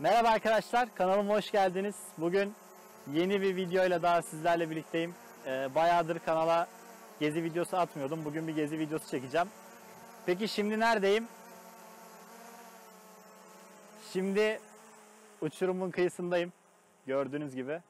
Merhaba arkadaşlar, kanalıma hoş geldiniz. Bugün yeni bir videoyla daha sizlerle birlikteyim. Bayağıdır kanala gezi videosu atmıyordum. Bugün bir gezi videosu çekeceğim. Peki şimdi neredeyim? Şimdi uçurumun kıyısındayım. Gördüğünüz gibi.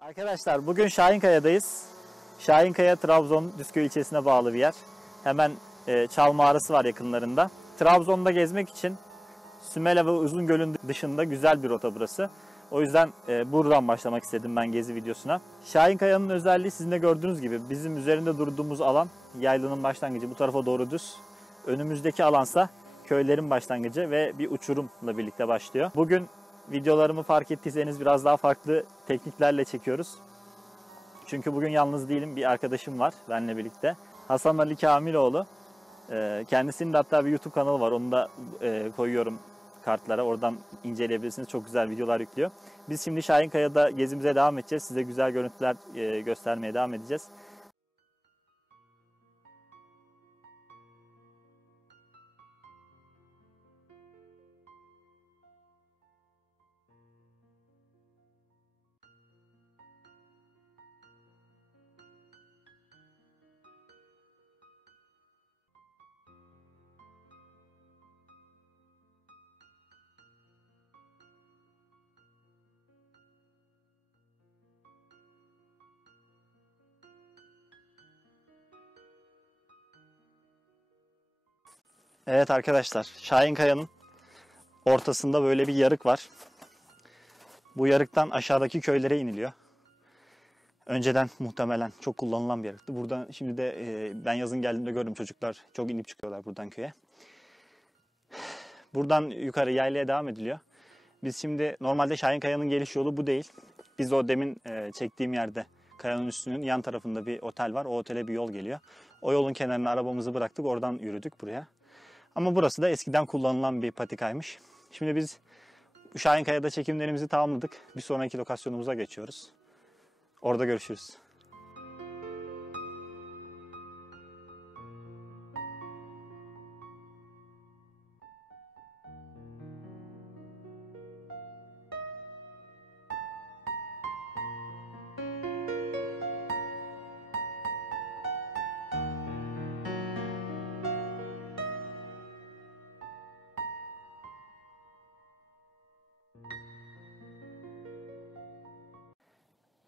Arkadaşlar bugün Şahinkaya'dayız. Şahinkaya Trabzon Düzköy ilçesine bağlı bir yer. Hemen Çal Mağarası var yakınlarında. Trabzon'da gezmek için Sümele ve Uzungöl'ün dışında güzel bir rota burası. O yüzden buradan başlamak istedim ben gezi videosuna. Şahinkaya'nın özelliği sizin de gördüğünüz gibi bizim üzerinde durduğumuz alan yaylanın başlangıcı bu tarafa doğru düz. Önümüzdeki alansa köylerin başlangıcı ve bir uçurumla birlikte başlıyor. Bugün videolarımı fark ettiyseniz biraz daha farklı tekniklerle çekiyoruz. Çünkü bugün yalnız değilim. Bir arkadaşım var benimle birlikte. Hasan Ali Kamiloğlu. Kendisinin de hatta bir YouTube kanalı var. Onu da koyuyorum kartlara. Oradan inceleyebilirsiniz. Çok güzel videolar yüklüyor. Biz şimdi Şahinkaya'da gezimize devam edeceğiz. Size güzel görüntüler göstermeye devam edeceğiz. Evet arkadaşlar, Şahinkaya'nın ortasında böyle bir yarık var. Bu yarıktan aşağıdaki köylere iniliyor. Önceden muhtemelen çok kullanılan bir yarıktı. Buradan şimdi de ben yazın geldiğimde gördüm, çocuklar çok inip çıkıyorlar buradan köye. Buradan yukarı yaylaya devam ediliyor. Biz şimdi normalde Şahinkaya'nın geliş yolu bu değil. Biz o demin çektiğim yerde kayanın üstünün yan tarafında bir otel var. O otele bir yol geliyor. O yolun kenarına arabamızı bıraktık. Oradan yürüdük buraya. Ama burası da eskiden kullanılan bir patikaymış. Şimdi biz Şahinkaya'da çekimlerimizi tamamladık. Bir sonraki lokasyonumuza geçiyoruz. Orada görüşürüz.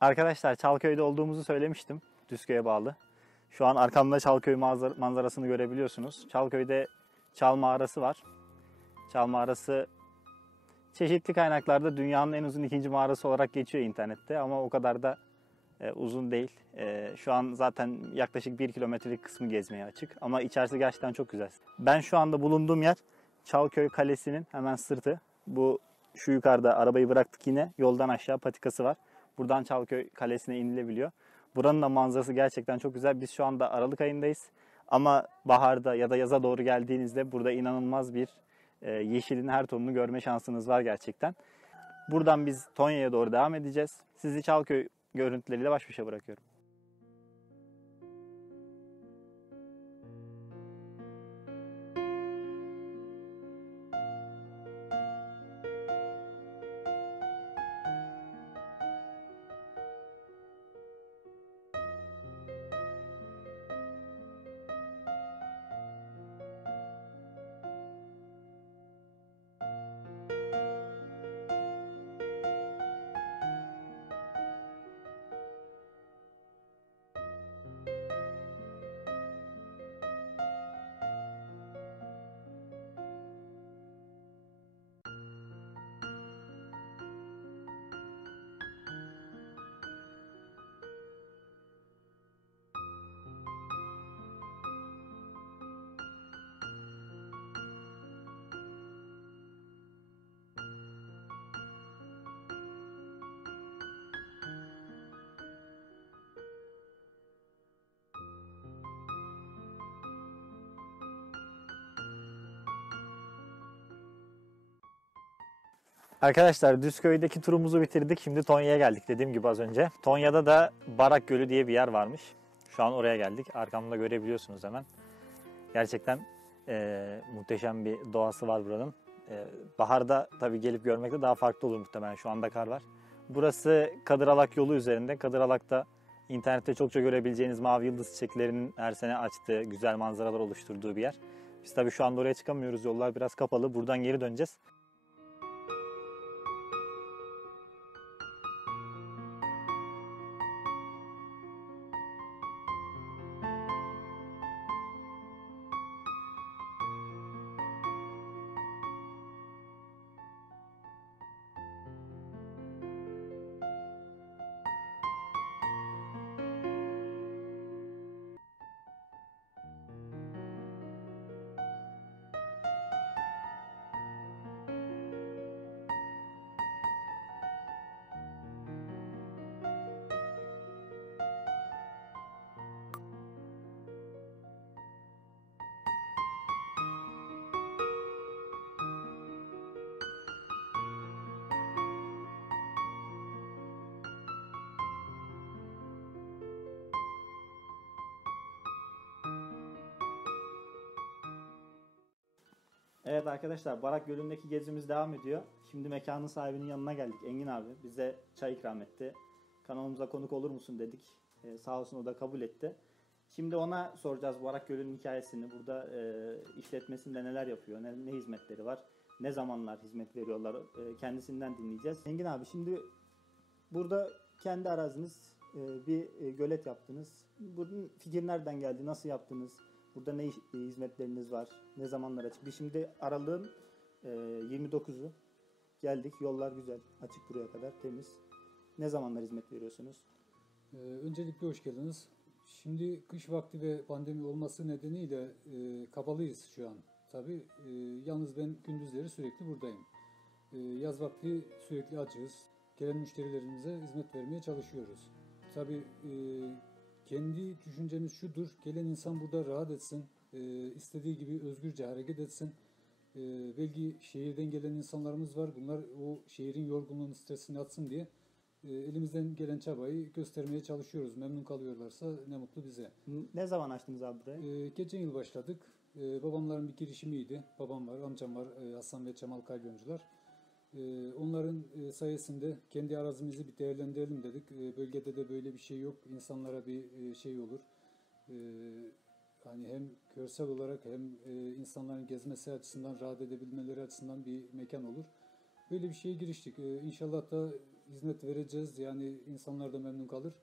Arkadaşlar Çalköy'de olduğumuzu söylemiştim. Düzköy'e bağlı. Şu an arkamda Çalköy manzarasını görebiliyorsunuz. Çalköy'de Çal Mağarası var. Çal Mağarası çeşitli kaynaklarda dünyanın en uzun ikinci mağarası olarak geçiyor internette. Ama o kadar da uzun değil. Şu an zaten yaklaşık 1 kilometrelik kısmı gezmeye açık. Ama içerisi gerçekten çok güzel. Ben şu anda bulunduğum yer Çalköy Kalesi'nin hemen sırtı. Şu yukarıda arabayı bıraktık, yine yoldan aşağı patikası var. Buradan Çalköy Kalesi'ne inilebiliyor. Buranın da manzarası gerçekten çok güzel. Biz şu anda Aralık ayındayız. Ama baharda ya da yaza doğru geldiğinizde burada inanılmaz bir yeşilin her tonunu görme şansınız var gerçekten. Buradan biz Tonya'ya doğru devam edeceğiz. Sizi Çalköy görüntüleriyle baş başa bırakıyorum. Arkadaşlar Düzköy'deki turumuzu bitirdik. Şimdi Tonya'ya geldik dediğim gibi az önce. Tonya'da da Barak Gölü diye bir yer varmış. Şu an oraya geldik. Arkamda görebiliyorsunuz hemen. Gerçekten muhteşem bir doğası var buranın. Baharda tabii gelip görmekte daha farklı olur muhtemelen. Şu anda kar var. Burası Kadıralak yolu üzerinde. Kadıralak'ta internette çokça görebileceğiniz mavi yıldız çiçeklerinin her sene açtığı, güzel manzaralar oluşturduğu bir yer. Biz tabii şu anda oraya çıkamıyoruz. Yollar biraz kapalı. Buradan geri döneceğiz. Evet arkadaşlar, Barak Gölü'ndeki gezimiz devam ediyor. Şimdi mekanın sahibinin yanına geldik. Engin abi bize çay ikram etti. Kanalımıza konuk olur musun dedik. Sağ olsun o da kabul etti. Şimdi ona soracağız Barak Gölü'nün hikayesini. Burada işletmesinde neler yapıyor, ne hizmetleri var, ne zamanlar hizmet veriyorlar, kendisinden dinleyeceğiz. Engin abi şimdi burada kendi araziniz bir gölet yaptınız. Bunun fikir nereden geldi, nasıl yaptınız? Burada ne hizmetleriniz var? Ne zamanlar açık? Biz şimdi aralığın 29'u geldik. Yollar güzel. Açık buraya kadar. Temiz. Ne zamanlar hizmet veriyorsunuz? Öncelikle hoş geldiniz. Şimdi kış vakti ve pandemi olması nedeniyle kapalıyız şu an. Tabii yalnız ben gündüzleri sürekli buradayım. Yaz vakti sürekli açığız. Gelen müşterilerimize hizmet vermeye çalışıyoruz. Tabii kendi düşüncemiz şudur. Gelen insan burada rahat etsin. İstediği gibi özgürce hareket etsin. Belki şehirden gelen insanlarımız var. Bunlar o şehrin yorgunluğunu, stresini atsın diye elimizden gelen çabayı göstermeye çalışıyoruz. Memnun kalıyorlarsa ne mutlu bize. Ne zaman açtınız abi burayı? Geçen yıl başladık. Babamların bir girişimiydi. Babam var, amcam var, Hasan ve Cemal Kalyoncular. Onların sayesinde kendi arazimizi bir değerlendirelim dedik. Bölgede de böyle bir şey yok. İnsanlara bir şey olur. Hani hem görsel olarak hem insanların gezmesi açısından, rahat edebilmeleri açısından bir mekan olur. Böyle bir şeye giriştik. İnşallah da hizmet vereceğiz. Yani insanlar da memnun kalır.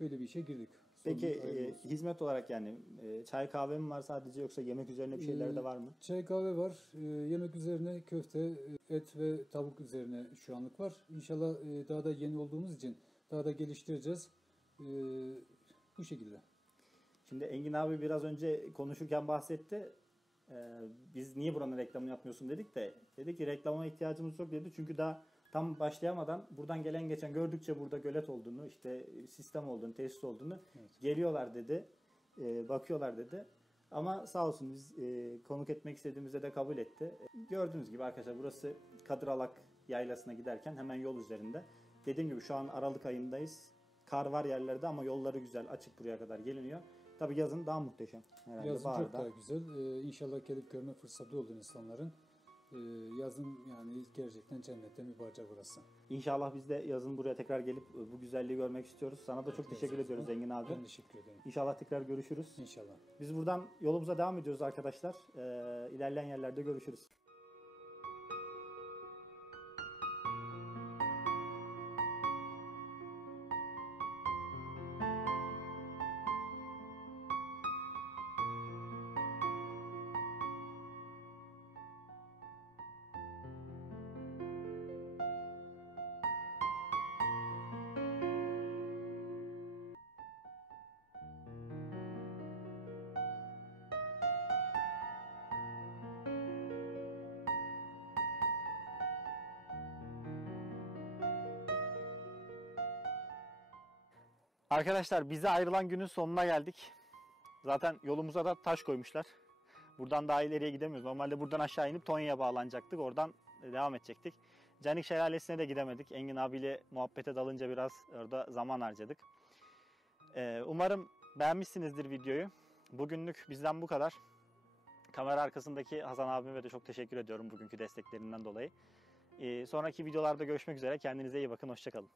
Böyle bir işe girdik. Peki hizmet olarak yani çay kahve mi var sadece yoksa yemek üzerine bir şeyler de var mı? Çay kahve var. Yemek üzerine köfte, et ve tavuk üzerine şu anlık var. İnşallah daha da yeni olduğumuz için daha da geliştireceğiz. Bu şekilde. Şimdi Engin abi biraz önce konuşurken bahsetti. Biz niye buranın reklamını yapmıyorsun dedik de dedi ki reklama ihtiyacımız yok dedi. Çünkü daha tam başlayamadan buradan gelen geçen gördükçe burada gölet olduğunu, işte sistem olduğunu, tesis olduğunu geliyorlar dedi. Bakıyorlar dedi. Ama sağ olsun biz konuk etmek istediğimizde de kabul etti. Gördüğünüz gibi arkadaşlar burası Kadıralak Yaylası'na giderken hemen yol üzerinde. Dediğim gibi şu an Aralık ayındayız. Kar var yerlerde ama yolları güzel, açık buraya kadar geliniyor. Tabii yazın daha muhteşem. Herhalde Yazın baharda. çok daha güzel. İnşallah gelip görme fırsatı olur insanların. Yazın yani gerçekten cennetten bir parça burası. İnşallah biz de yazın buraya tekrar gelip bu güzelliği görmek istiyoruz. Sana da çok teşekkür ediyoruz Engin abi. Ben teşekkür ederim. İnşallah tekrar görüşürüz. İnşallah. Biz buradan yolumuza devam ediyoruz arkadaşlar. İlerleyen yerlerde görüşürüz. Arkadaşlar bize ayrılan günün sonuna geldik. Zaten yolumuza da taş koymuşlar. Buradan daha ileriye gidemiyoruz. Normalde buradan aşağı inip Tonya'ya bağlanacaktık. Oradan devam edecektik. Canik Şelalesi'ne de gidemedik. Engin abiyle muhabbete dalınca biraz orada zaman harcadık. Umarım beğenmişsinizdir videoyu. Bugünlük bizden bu kadar. Kamera arkasındaki Hasan abime de çok teşekkür ediyorum bugünkü desteklerinden dolayı. Sonraki videolarda görüşmek üzere. Kendinize iyi bakın. Hoşça kalın.